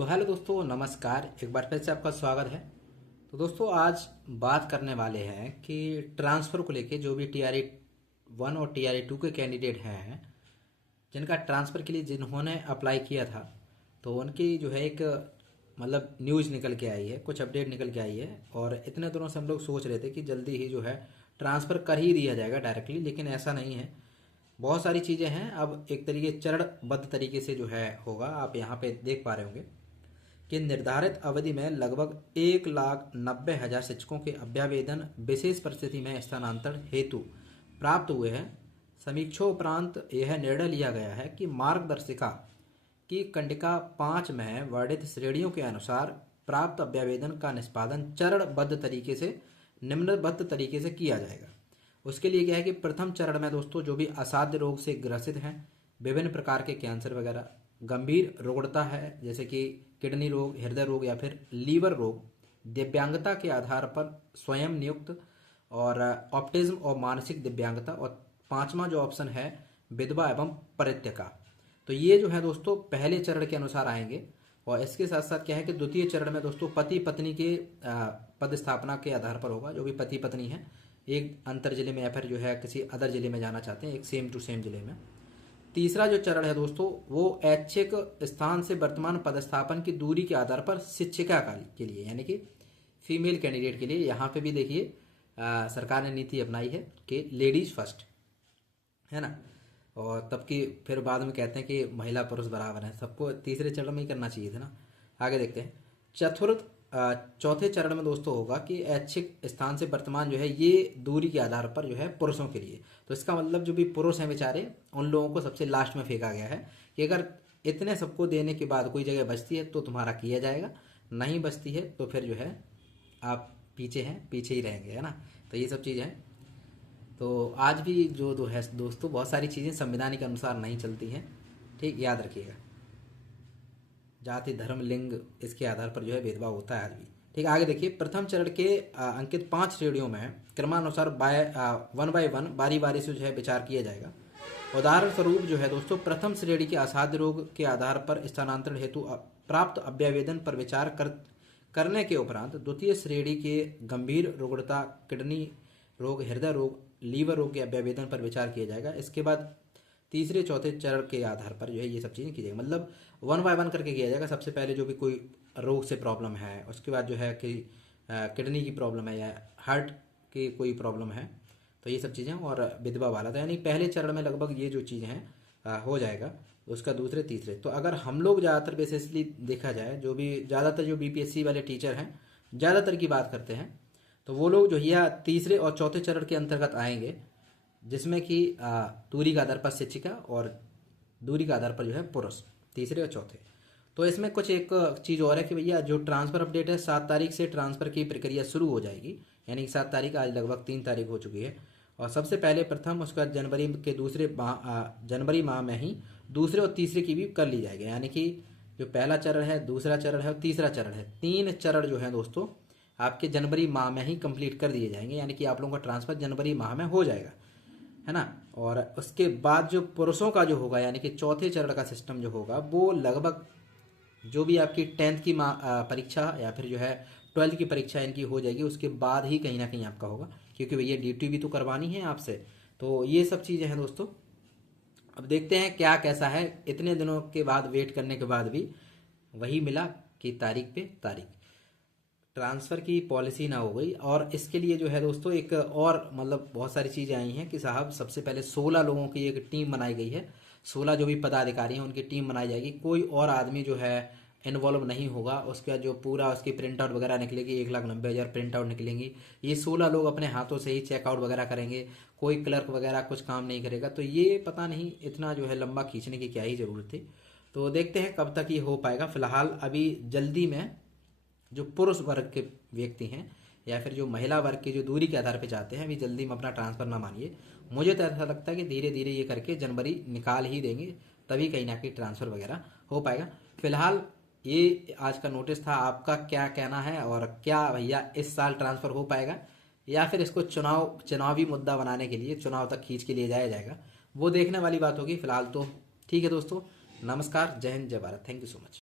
तो हेलो दोस्तों, नमस्कार। एक बार फिर से आपका स्वागत है। तो दोस्तों, आज बात करने वाले हैं कि ट्रांसफ़र को लेके जो भी TRE 1 और TRE 2 के कैंडिडेट हैं, जिनका ट्रांसफ़र के लिए जिन्होंने अप्लाई किया था, तो उनकी जो है एक मतलब न्यूज़ निकल के आई है, कुछ अपडेट निकल के आई है। और इतने दिनों से हम लोग सोच रहे थे कि जल्दी ही जो है ट्रांसफ़र कर ही दिया जाएगा डायरेक्टली, लेकिन ऐसा नहीं है। बहुत सारी चीज़ें हैं। अब एक तरीके चरणबद्ध तरीके से जो है होगा। आप यहाँ पे देख पा रहे होंगे कि निर्धारित अवधि में लगभग 1,90,000 शिक्षकों के अभ्यावेदन विशेष परिस्थिति में स्थानांतरण हेतु प्राप्त हुए हैं। समीक्षा उपरांत यह निर्णय लिया गया है कि मार्गदर्शिका की कंडिका 5 में वर्णित श्रेणियों के अनुसार प्राप्त अभ्यावेदन का निष्पादन चरणबद्ध तरीके से निम्नबद्ध तरीके से किया जाएगा। उसके लिए क्या है कि प्रथम चरण में दोस्तों जो भी असाध्य रोग से ग्रसित हैं, विभिन्न प्रकार के कैंसर वगैरह, गंभीर रुग्णता है जैसे कि किडनी रोग, हृदय रोग या फिर लीवर रोग, दिव्यांगता के आधार पर स्वयं नियुक्त और ऑप्टिज्म और मानसिक दिव्यांगता, और पांचवा जो ऑप्शन है विधवा एवं परित्यक्ता। तो ये जो है दोस्तों पहले चरण के अनुसार आएंगे। और इसके साथ साथ क्या है कि द्वितीय चरण में दोस्तों पति पत्नी के पदस्थापना के आधार पर होगा। जो भी पति पत्नी है, एक अंतर जिले में या फिर जो है किसी अदर जिले में जाना चाहते हैं, एक सेम टू सेम जिले में। तीसरा जो चरण है दोस्तों वो ऐच्छिक स्थान से वर्तमान पदस्थापन की दूरी के आधार पर शिक्षिका के लिए, यानी कि फीमेल कैंडिडेट के लिए। यहाँ पे भी देखिए सरकार ने नीति अपनाई है कि लेडीज फर्स्ट, है ना। और तब की फिर बाद में कहते हैं कि महिला पुरुष बराबर है, सबको तीसरे चरण में ही करना चाहिए था ना। आगे देखते हैं। चौथे चरण में दोस्तों होगा कि ऐच्छिक स्थान से वर्तमान जो है ये दूरी के आधार पर जो है पुरुषों के लिए। तो इसका मतलब जो भी पुरुष हैं बेचारे, उन लोगों को सबसे लास्ट में फेंका गया है कि अगर इतने सबको देने के बाद कोई जगह बचती है तो तुम्हारा किया जाएगा, नहीं बचती है तो फिर जो है आप पीछे हैं, पीछे ही रहेंगे, है ना। तो ये सब चीज़ें हैं। तो आज भी जो है दोस्तों बहुत सारी चीज़ें संविधान के अनुसार नहीं चलती हैं, ठीक, याद रखिएगा। जाति, धर्म, लिंग, इसके आधार पर जो है भेदभाव होता है आज भी, ठीक। आगे देखिए। प्रथम चरण के अंकित 5 श्रेणियों में क्रमानुसार 1 बाय 1 बारी बारी से जो है विचार किया जाएगा। उदाहरण स्वरूप जो है दोस्तों प्रथम श्रेणी के असाध्य रोग के आधार पर स्थानांतरण हेतु प्राप्त अभ्यावेदन पर विचार करने के उपरांत द्वितीय श्रेणी के गंभीर रुग्णता, किडनी रोग, हृदय रोग, लीवर रोग के अभ्यावेदन पर विचार किया जाएगा। इसके बाद तीसरे चौथे चरण के आधार पर जो है ये सब चीज़ें की जाएगी। मतलब 1 बाय 1 करके किया जाएगा। सबसे पहले जो भी कोई रोग से प्रॉब्लम है, उसके बाद जो है कि किडनी की प्रॉब्लम है या हार्ट की कोई प्रॉब्लम है, तो ये सब चीज़ें, और विधवा वाला। तो यानी पहले चरण में लगभग ये जो चीज़ें हैं हो जाएगा। उसका दूसरे तीसरे। तो अगर हम लोग ज़्यादातर बेसिसली देखा जाए, जो भी ज़्यादातर जो BPSC वाले टीचर हैं ज़्यादातर की बात करते हैं, तो वो लोग जो है तीसरे और चौथे चरण के अंतर्गत आएंगे, जिसमें कि दूरी का आधार पर शिक्षिका और दूरी का आधार पर जो है पुरुष, तीसरे और चौथे। तो इसमें कुछ एक चीज़ और है कि भैया जो ट्रांसफ़र अपडेट है 7 तारीख से ट्रांसफ़र की प्रक्रिया शुरू हो जाएगी। यानी कि 7 तारीख, आज लगभग 3 तारीख हो चुकी है। और सबसे पहले प्रथम, उसका जनवरी के जनवरी माह में ही दूसरे और तीसरे की भी कर ली जाएगी। यानी कि जो पहला चरण है, दूसरा चरण है और तीसरा चरण है, 3 चरण जो है दोस्तों आपके जनवरी माह में ही कंप्लीट कर दिए जाएंगे। यानी कि आप लोगों का ट्रांसफ़र जनवरी माह में हो जाएगा, है ना। और उसके बाद जो पुरुषों का जो होगा, यानी कि चौथे चरण का सिस्टम जो होगा, वो लगभग जो भी आपकी 10th की परीक्षा या फिर जो है 12th की परीक्षा इनकी हो जाएगी, उसके बाद ही कहीं ना कहीं आपका होगा, क्योंकि भैया ड्यूटी भी तो करवानी है आपसे। तो ये सब चीज़ें हैं दोस्तों। अब देखते हैं क्या कैसा है। इतने दिनों के बाद वेट करने के बाद भी वही मिला कि तारीख पे तारीख, ट्रांसफ़र की पॉलिसी ना हो गई। और इसके लिए जो है दोस्तों एक और मतलब बहुत सारी चीज़ें आई हैं कि साहब सबसे पहले 16 लोगों की एक टीम बनाई गई है। 16 जो भी पदाधिकारी हैं उनकी टीम बनाई जाएगी। कोई और आदमी जो है इन्वॉल्व नहीं होगा। उसका जो पूरा उसकी प्रिंट आउट वगैरह निकलेगी, 1,90,000 प्रिंट आउट निकलेंगी। ये 16 लोग अपने हाथों से ही चेकआउट वगैरह करेंगे। कोई क्लर्क वगैरह कुछ काम नहीं करेगा। तो ये पता नहीं इतना जो है लंबा खींचने की क्या ही ज़रूरत थी। तो देखते हैं कब तक ये हो पाएगा। फिलहाल अभी जल्दी में जो पुरुष वर्ग के व्यक्ति हैं या फिर जो महिला वर्ग के जो दूरी के आधार पर चाहते हैं, अभी जल्दी में अपना ट्रांसफ़र ना मानिए। मुझे तो ऐसा लगता है कि धीरे धीरे ये करके जनवरी निकाल ही देंगे, तभी कहीं ना कहीं ट्रांसफ़र वगैरह हो पाएगा। फिलहाल ये आज का नोटिस था। आपका क्या कहना है, और क्या भैया इस साल ट्रांसफ़र हो पाएगा या फिर इसको चुनावी मुद्दा बनाने के लिए चुनाव तक खींच के लिए जाया जाएगा, वो देखने वाली बात होगी। फिलहाल तो ठीक है दोस्तों, नमस्कार, जय हिंद, जय Bharat, thank you so much.